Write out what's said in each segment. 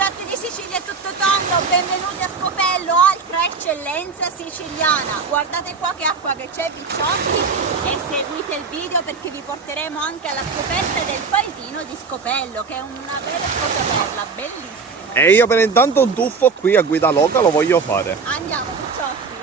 Picciotti di Sicilia è tutto tondo, benvenuti a Scopello, altra eccellenza siciliana. Guardate qua che acqua che c'è, picciotti, e seguite il video perché vi porteremo anche alla scoperta del paesino di Scopello, che è una vera e propria perla, bellissima. E io per intanto un tuffo qui a guida loca lo voglio fare. Andiamo, picciotti.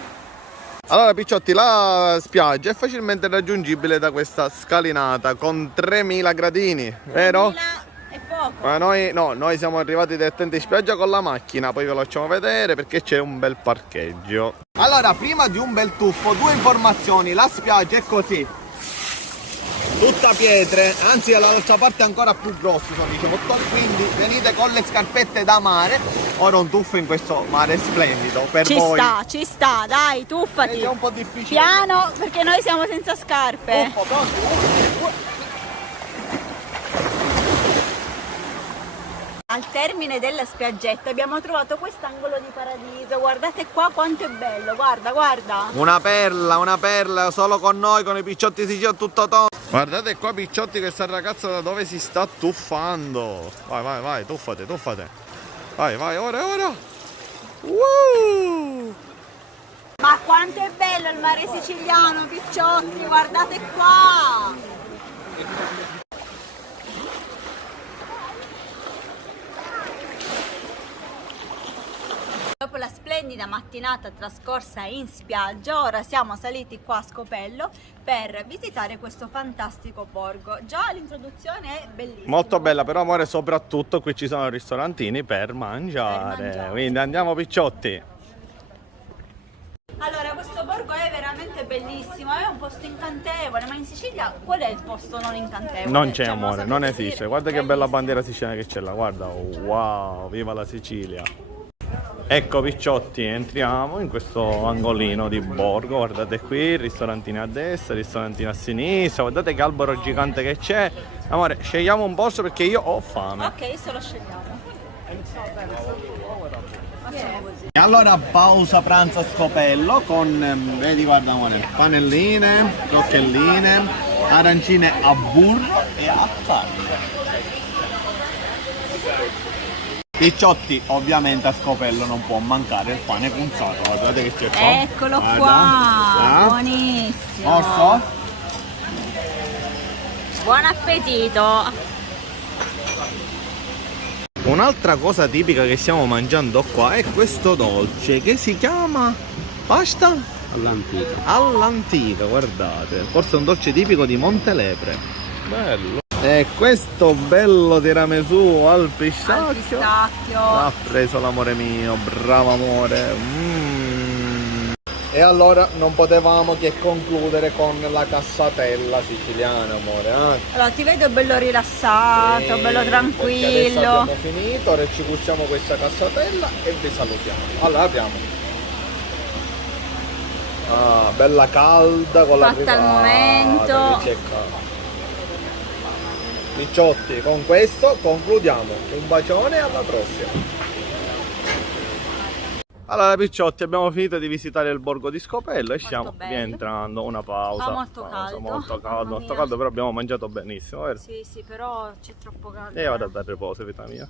Allora picciotti, la spiaggia è facilmente raggiungibile da questa scalinata con 3000 gradini, vero? 3000 è poco. Ma noi siamo arrivati direttamente in spiaggia con la macchina, poi ve lo facciamo vedere perché c'è un bel parcheggio. Allora, prima di un bel tuffo, due informazioni: la spiaggia è così, tutta pietre, anzi dall'altra parte è ancora più grosso, sono i bottoni, quindi venite con le scarpette da mare. Ora un tuffo in questo mare splendido per voi. Ci sta, dai, tuffati. È un po' difficile. Piano, perché noi siamo senza scarpe. Tuffo, pronti? Al termine della spiaggetta abbiamo trovato quest'angolo di paradiso, guardate qua quanto è bello, guarda, guarda. Una perla, solo con noi, con i picciotti siciliani tutto tondo. Guardate qua picciotti, questa ragazza da dove si sta tuffando. Vai, tuffate. Vai, ora. Ma quanto è bello il mare siciliano, picciotti, guardate qua. Dopo la splendida mattinata trascorsa in spiaggia, ora siamo saliti qua a Scopello per visitare questo fantastico borgo. Già l'introduzione è bellissima. Molto bella, però amore, soprattutto qui ci sono ristorantini per mangiare. Quindi andiamo picciotti. Allora, questo borgo è veramente bellissimo, è un posto incantevole, ma in Sicilia qual è il posto non incantevole? Non c'è Cioè, amore, non esiste. Guarda che bella bandiera siciliana che c'è là, guarda. Wow, viva la Sicilia. Ecco picciotti, entriamo in questo angolino di borgo, guardate qui, ristorantini a destra, ristorantini a sinistra, guardate che albero gigante che c'è. Amore, scegliamo un posto perché io ho fame. Ok, se lo scegliamo. E allora pausa pranzo a Scopello con, vedi guarda amore, panelline, croccherline, arancine a burro e a carne. Picciotti, ovviamente a Scopello non può mancare il pane cunzato, guardate che c'è qua. Eccolo qua, buonissimo. Posso? Buon appetito. Un'altra cosa tipica che stiamo mangiando qua è questo dolce che si chiama pasta all'antica, guardate, forse è un dolce tipico di Montelepre. Bello. E questo bello tiramisù al pistacchio l'ha preso l'amore mio, bravo amore. E allora non potevamo che concludere con la cassatella siciliana, amore. Allora ti vedo bello rilassato, bello tranquillo. Adesso abbiamo finito, ora ci cuciamo questa cassatella e vi salutiamo. Allora apriamo. Bella calda con la fatta al momento. Picciotti, con questo concludiamo. Un bacione e alla prossima. Allora picciotti, abbiamo finito di visitare il borgo di Scopello e stiamo rientrando. Una pausa. Fa molto caldo. Molto caldo, però abbiamo mangiato benissimo, vero? Sì, però c'è troppo caldo. E vado a dare riposo, vita mia.